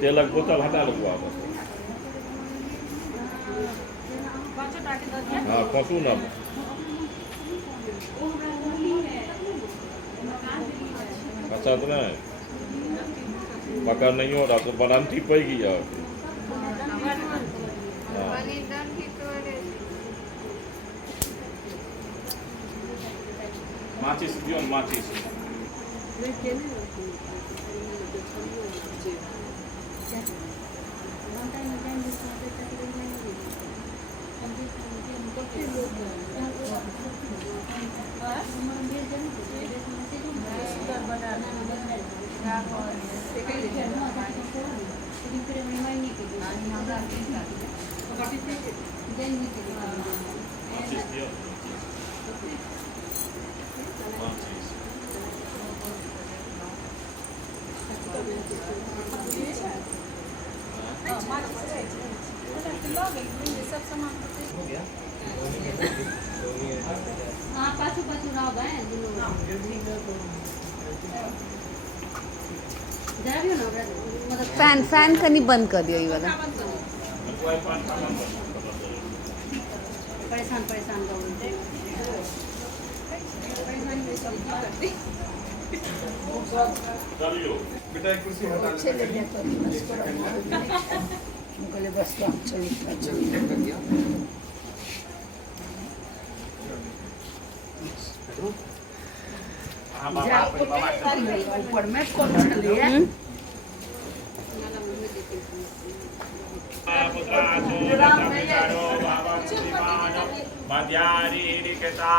तेलक बोतल हटा लगवा बस। हाँ कसू ना अच्छा तो नहीं पकड़ नहीं हो रहा तो बनानी पड़ेगी यार। माचिस दियो न माचिस। माचिस दियो माचिस। हाँ पाछू पाछू रहो गए फैन फैन कनी बंद कर दियो ये वाला। परेशान परेशान बेटा एक कुर्सी हटा मुझे बस काम चलो ऊपर में कौन चलिए मध्यारीरिकता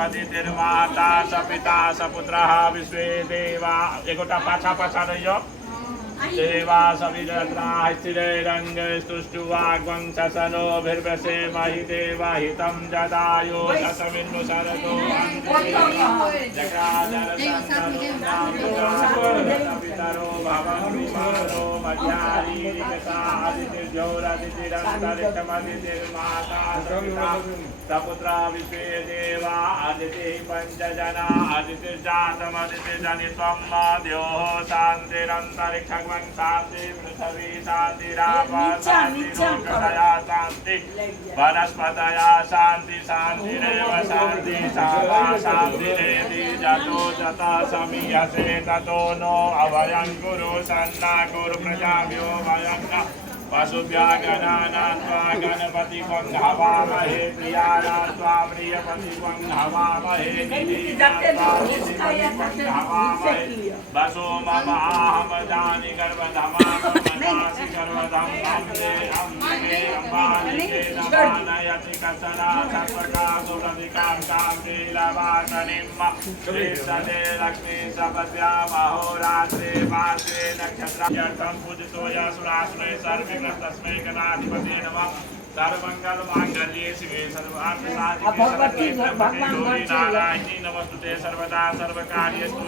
आदित्यमाता सपिता सपुत्रः विश्वे देवा एगोटा पाछा पाछा रही जाओ देवा सविरत्राः स्थिरैरङ्गस्तुष्टुवाग्वं ससनोभिर्वसे महि देवा हितं जदायो शतमिन्नु शरदो जग्रादरसन्तरो भवन्विमानो मध्यारीरिकता आदित्यज्योरदितिरन्तरिक्षमदितिर्माता सविता सपुत्रा विश्वे देवा आदितिः पञ्चजना आदितिर्जातमदितिर्जनित्वं द्योः शान्तिरन्तरिक्षं शांति पृथ्वी शांतिराप शांतिरोषधया शांति वनस्पतया शांति शांतिरेव शांति सावा शांतिरेति जतो जतः समीयसे ततो नो अभयं कुरु सन्ना कुरु प्रजाभ्यो भयं न पशुभ्यः गणानात्वा गणपतिं हवामहे प्रियाणात्वा प्रियपतिं हवामहे निधिनात्वा निधिपतिं हवामहे वसो मम आहम जानि गर्भधमामनासि गर्भधं अम्बे अम्बिके अम्बालिके नमानयति कचरा सर्वकासुरधिकां कां लीलवासनिम् श्रीसदे लक्ष्मी सपद्या महोरात्रे मासे नक्षत्रार्थं पूजितो यशुरासुरे सर्वे तस्मै गणाधिपते नमः। सर्वमंगल मांगल्ये शिवे सर्वार्थ साधिके शरण्ये त्र्यंबके गौरी नारायणी नमोस्तुते सर्वदा सर्वकार्येषु